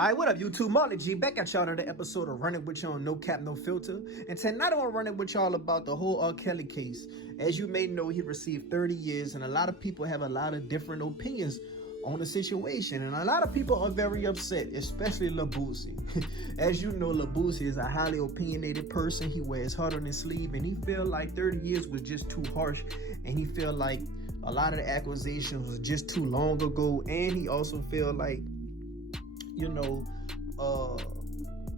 Alright, what up, YouTube? Marley G back at y'all another episode of Running With You on No Cap, No Filter. And tonight I want to run it with y'all about the whole R. Kelly case. As you may know, he received 30 years, and a lot of people have a lot of different opinions on the situation. And a lot of people are very upset, especially Lil Boosie. As you know, Lil Boosie is a highly opinionated person. He wears heart on his sleeve, and he feel like 30 years was just too harsh. And he feel like a lot of the accusations was just too long ago. And he also feel like,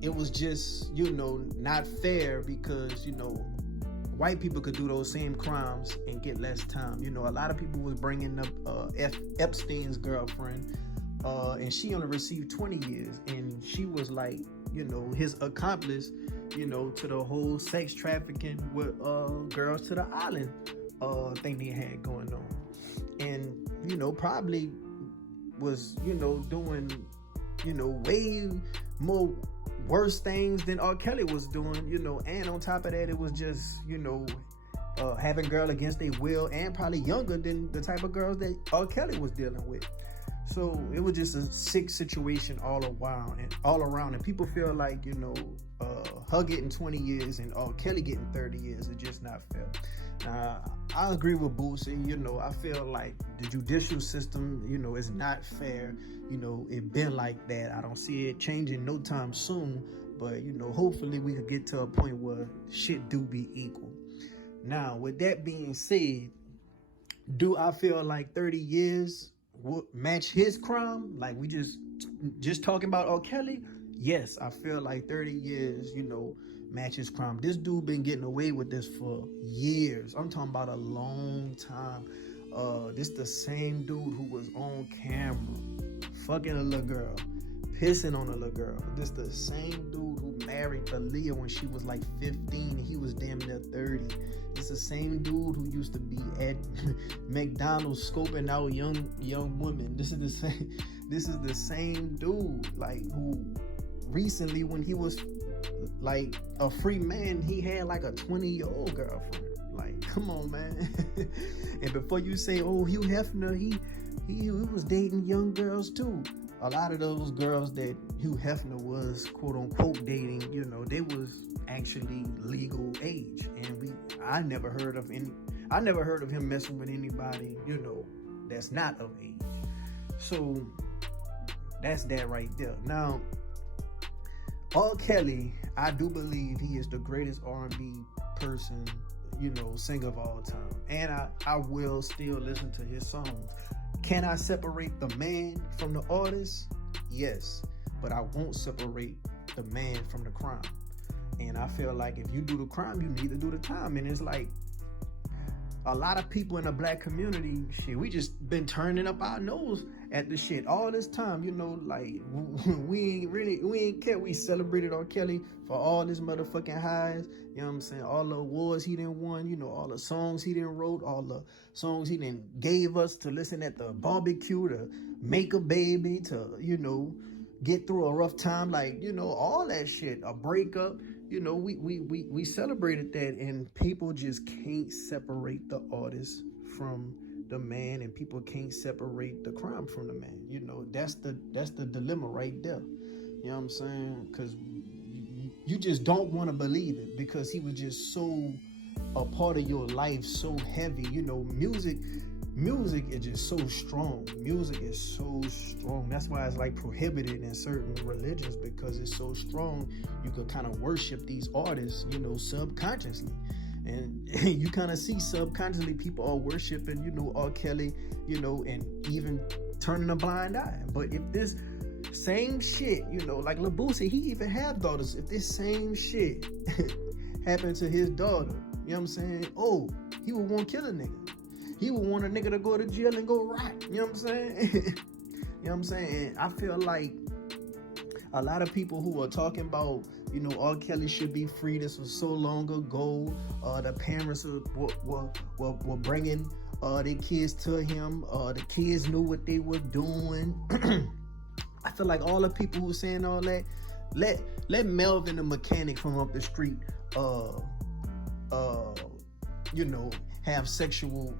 it was just, not fair because, white people could do those same crimes and get less time. A lot of people was bringing up Epstein's girlfriend, and she only received 20 years. And she was like, his accomplice, to the whole sex trafficking with girls to the island thing they had going on. And, probably was, doing way more worse things than R. Kelly was doing, and on top of that, it was just, having girl against their will and probably younger than the type of girls that R. Kelly was dealing with. So it was just a sick situation all around, and people feel like, her getting 20 years and R. Kelly getting 30 years is just not fair. I agree with Boosie. I feel like the judicial system, is not fair. It been like that. I don't see it changing no time soon. But, hopefully we could get to a point where shit do be equal. Now, with that being said, do I feel like 30 years would match his crime? Like we just talking about R. Kelly? Yes, I feel like 30 years, matches crime. This dude been getting away with this for years. I'm talking about a long time. This the same dude who was on camera fucking a little girl, pissing on a little girl. This the same dude who married Aaliyah when she was like 15 and he was damn near 30. It's the same dude who used to be at McDonald's scoping out young women. This is the same dude, like, who recently, when he was like a free man, he had like a 20-year-old girlfriend. Like, come on, man. And before you say, oh, Hugh Hefner, he was dating young girls too. A lot of those girls that Hugh Hefner was quote unquote dating, they was actually legal age. And I never heard of him messing with anybody, that's not of age. So that's that right there. Now, R. Kelly, I do believe he is the greatest R&B person, singer of all time. And I will still listen to his songs. Can I separate the man from the artist? Yes. But I won't separate the man from the crime. And I feel like if you do the crime, you need to do the time. And it's like, a lot of people in the black community, shit, we just been turning up our nose at the shit all this time, like, we ain't care. We celebrated R. Kelly for all his motherfucking highs, all the awards he done won, all the songs he done wrote, all the songs he done gave us to listen at the barbecue, to make a baby, to, get through a rough time, like, all that shit, a breakup, we celebrated that, and people just can't separate the artist from the man, and people can't separate the crime from the man. That's the dilemma right there. You know what I'm saying? Because you just don't want to believe it, because he was just so a part of your life, so heavy. Music is just so strong. Music is so strong. That's why it's like prohibited in certain religions, because it's so strong. You could kind of worship these artists, subconsciously. And you kind of see subconsciously people are worshiping, R. Kelly, and even turning a blind eye. But if this same shit, like Lil Boosie, he even have daughters. If this same shit happened to his daughter, you know what I'm saying? Oh, he would want to kill a nigga. He would want a nigga to go to jail and go right. You know what I'm saying? You know what I'm saying? And I feel like a lot of people who are talking about, R. Kelly should be free. This was so long ago. The parents were bringing their kids to him. The kids knew what they were doing. I feel like all the people who are saying all that, let Melvin, the mechanic from up the street, have sexual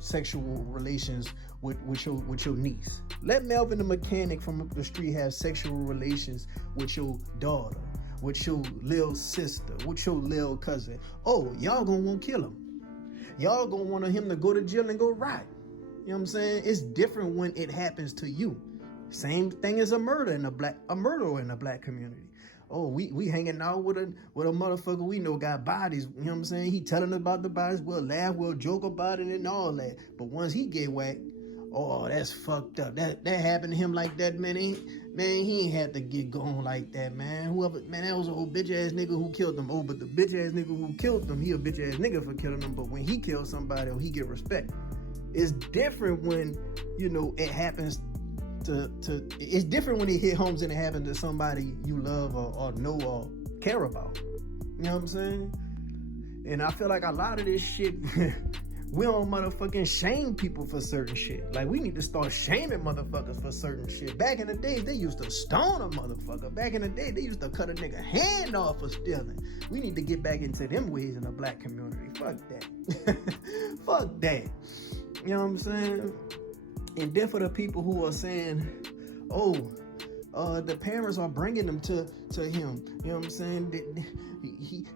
relations with your niece. Let Melvin the mechanic from up the street have sexual relations with your daughter, with your little sister, with your little cousin. Oh, y'all gonna want to kill him. Y'all gonna want him to go to jail and go rot. You know what I'm saying? It's different when it happens to you. Same thing as a murder in the black community. Oh, we hanging out with a motherfucker we know got bodies. You know what I'm saying? He telling us about the bodies. We'll laugh, we'll joke about it and all that. But once he get whacked, oh, that's fucked up. That happened to him like that, man. He ain't had to get going like that, man. That was an old bitch ass nigga who killed them. Oh, but the bitch ass nigga who killed them, he a bitch ass nigga for killing them. But when he kills somebody, he get respect. It's different when, it happens it's different when it hit homes and it happens to somebody you love or know or care about. You know what I'm saying? And I feel like a lot of this shit, we don't motherfucking shame people for certain shit. Like, we need to start shaming motherfuckers for certain shit. Back in the days, they used to stone a motherfucker. Back in the day, they used to cut a nigga hand off for stealing. We need to get back into them ways in the black community. Fuck that. Fuck that. You know what I'm saying? And then for the people who are saying, the parents are bringing them to him. You know what I'm saying?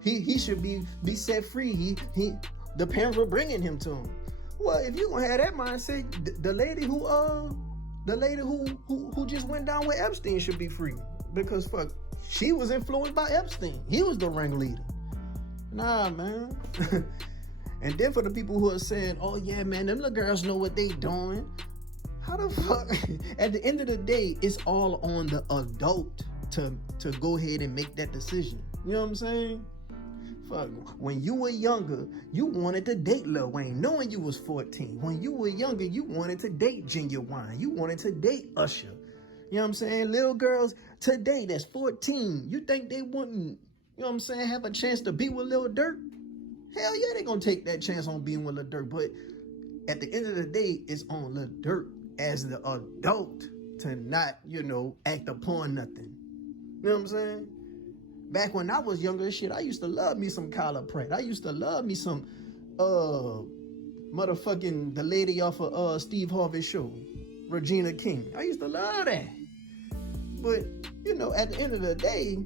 He should be set free. The parents were bringing him to him. Well, if you gonna have that mindset, the lady who just went down with Epstein should be free, because fuck, she was influenced by Epstein. He was the ringleader. Nah, man. And then for the people who are saying, oh yeah, man, them little girls know what they doing. How the fuck? At the end of the day, it's all on the adult to go ahead and make that decision. You know what I'm saying? Fuck. When you were younger, you wanted to date Lil Wayne, knowing you was 14. When you were younger, you wanted to date Genuine. You wanted to date Usher. You know what I'm saying? Little girls today that's 14, you think they wouldn't, you know what I'm saying, have a chance to be with Lil Durk? Hell yeah, they gonna take that chance on being with Lil Durk. But at the end of the day, it's on Lil Durk as the adult to not, act upon nothing. You know what I'm saying? Back when I was younger, shit, I used to love me some Kyla Pratt. I used to love me some motherfucking the lady off of Steve Harvey's show, Regina King. I used to love that. But, at the end of the day,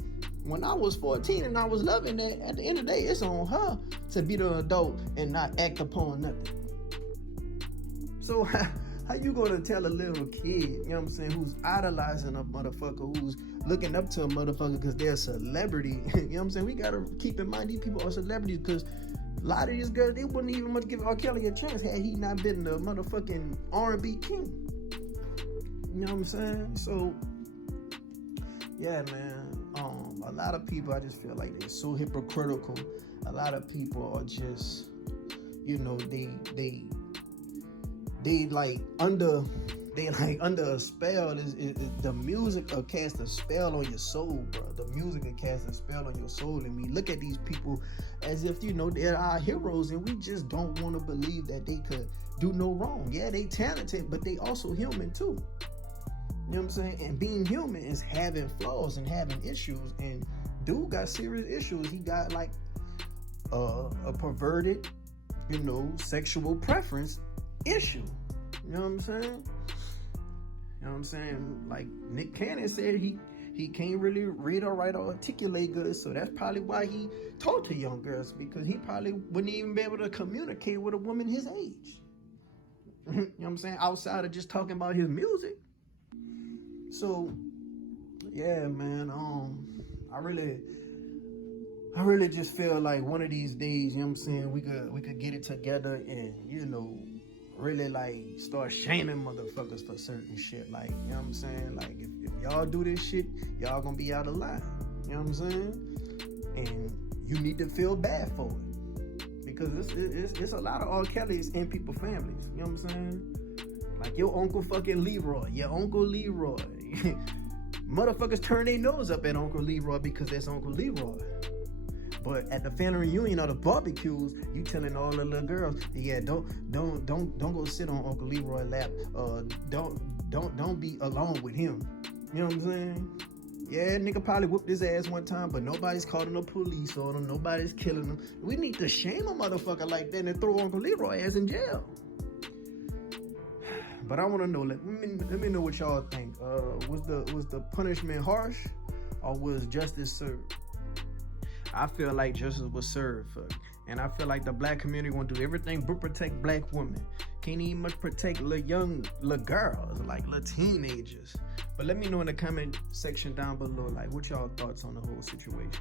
when I was 14 and I was loving that, at the end of the day, it's on her to be the adult and not act upon nothing. So how you gonna tell a little kid, you know what I'm saying, who's idolizing a motherfucker, who's looking up to a motherfucker because they're a celebrity? You know what I'm saying? We gotta keep in mind these people are celebrities, because a lot of these girls, they wouldn't even much give R. Kelly a chance had he not been the motherfucking R&B king. You know what I'm saying? So, yeah, man. A lot of people, I just feel like they're so hypocritical. A lot of people are just, they like under a spell. The music will cast a spell on your soul, bro. The music will cast a spell on your soul, and we look at these people as if they're our heroes, and we just don't want to believe that they could do no wrong. Yeah, they talented, but they also human too. You know what I'm saying? And being human is having flaws and having issues. And dude got serious issues. He got like a perverted, sexual preference issue. You know what I'm saying? You know what I'm saying? Like Nick Cannon said, he can't really read or write or articulate good. So that's probably why he talked to young girls, because he probably wouldn't even be able to communicate with a woman his age. You know what I'm saying? Outside of just talking about his music. So, yeah, man, I really just feel like one of these days, you know what I'm saying, we could get it together and, really like start shaming motherfuckers for certain shit. Like, you know what I'm saying? Like, if y'all do this shit, y'all gonna be out of line. You know what I'm saying? And you need to feel bad for it, because it's a lot of R. Kelly's in people's families. You know what I'm saying? Like your uncle fucking Leroy, your uncle Leroy. Motherfuckers turn their nose up at Uncle Leroy because that's Uncle Leroy. But at the family reunion or the barbecues, you telling all the little girls, yeah, don't go sit on Uncle Leroy's lap. Don't be alone with him. You know what I'm saying? Yeah, nigga probably whooped his ass one time, but nobody's calling the police on him. Nobody's killing him. We need to shame a motherfucker like that and throw Uncle Leroy ass in jail. But I want to know, let me know what y'all think. Was the punishment harsh, or was justice served? I feel like justice was served, and I feel like the black community want to do everything but protect black women. Can't even much protect little girls, like little teenagers. But let me know in the comment section down below, like, what y'all thoughts on the whole situation.